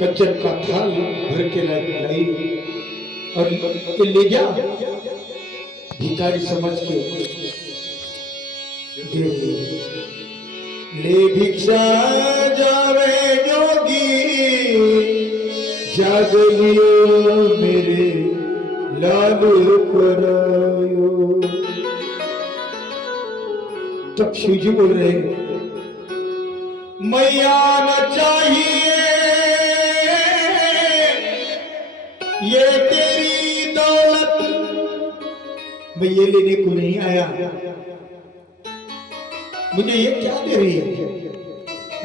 कच्चर का थाल भर के लाई। और ये ले जा। भिखारी समझ के दे। ले भिक्षा जावे जोगी जाग लियो मेरे लाल परायो तब शिव जी बोल रहे मैया न चाहिए ये तेरी दौलत मैं ये लेने को नहीं आया। मुझे ये क्या दे रही है?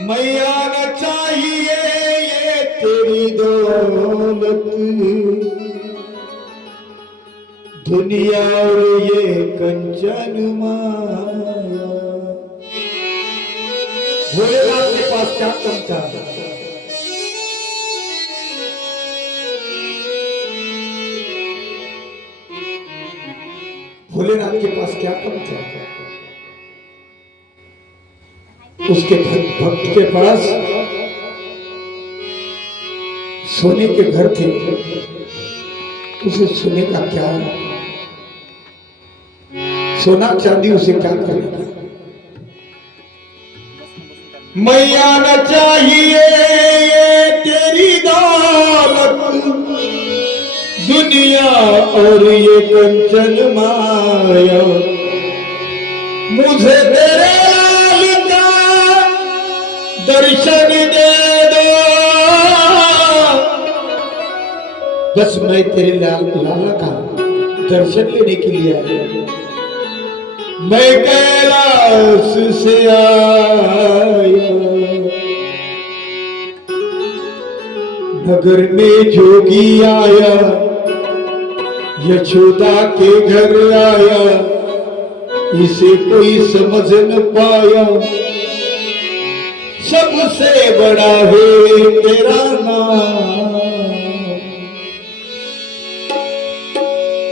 मैया न चाहिए ये तेरी दौलत। दुनिया और ये कंचन माया। भोलेनाथ के पास क्या कम था भोलेनाथ के पास क्या कम था उसके भक्त के पास सोने के घर थे। उसे सोने का क्या? सोना चांदी उसे क्या करेगा मैया न चाहिए दुनिया और ये कंचन माया। मुझे तेरे लाल का दर्शन दे दो। बस मैं तेरे लाल लाला का दर्शन लेने के लिए आया। मैं कैलाश से आया। नगर में जोगी आया। यशोदा के घर आया, इसे कोई समझ न पाया। सबसे बड़ा है तेरा नाम।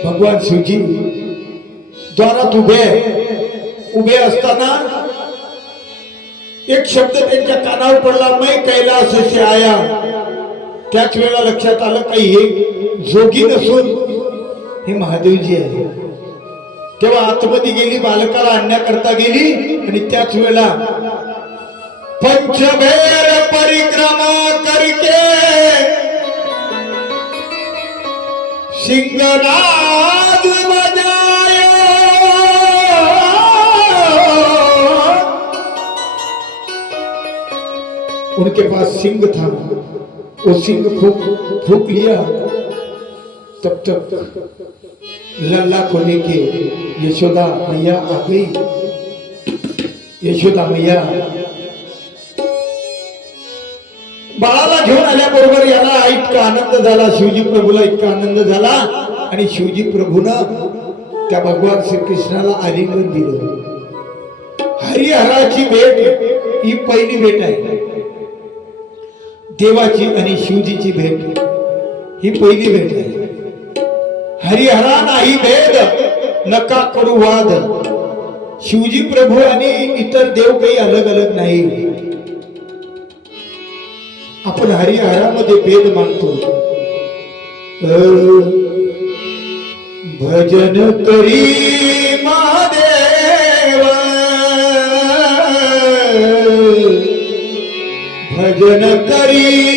भगवान शिवजी दारात उभे उभे असताना, एक शब्द त्यांच्या कानावर पडला, मैं कैलास आया। त्याच वेळेला लक्षात आलं काही हे जोगी नसून हे महादेवजी आहे तेव्हा आतमध्ये गेली, बालकाला आणण्याकरता गेली आणि त्याच वेळेला पंचभेर परिक्रमा करके सिंगनाद उनके पास सिंह था। वो सिंह फूक फूक लिया। तब तक लल्ला को लेके यशोदा मैया आ गई। यशोदा मैया। बाळाला घेऊन आल्याबरोबर याला इतका आनंद झाला शिवजी प्रभूला इतका आनंद झाला आणि शिवजी प्रभूनं त्या भगवान श्रीकृष्णाला आलिंगन दिलं. हरिहराची भेट ही पहिली भेट आहे. देवाची आणि शिवजीची भेट ही पहिली भेट आहे. हरिहरा नाही भेद नका करू वाद. शिवजी प्रभू आणि इतर देव काही अलग अलग नाही. आपण हरिहरामध्ये भेद मानतो. भजन करी महादेव. भजन करी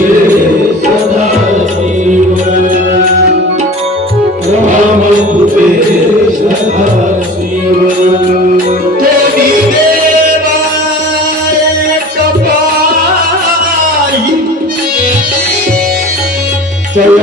Yeah.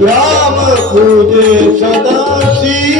राम पूजे सदाशी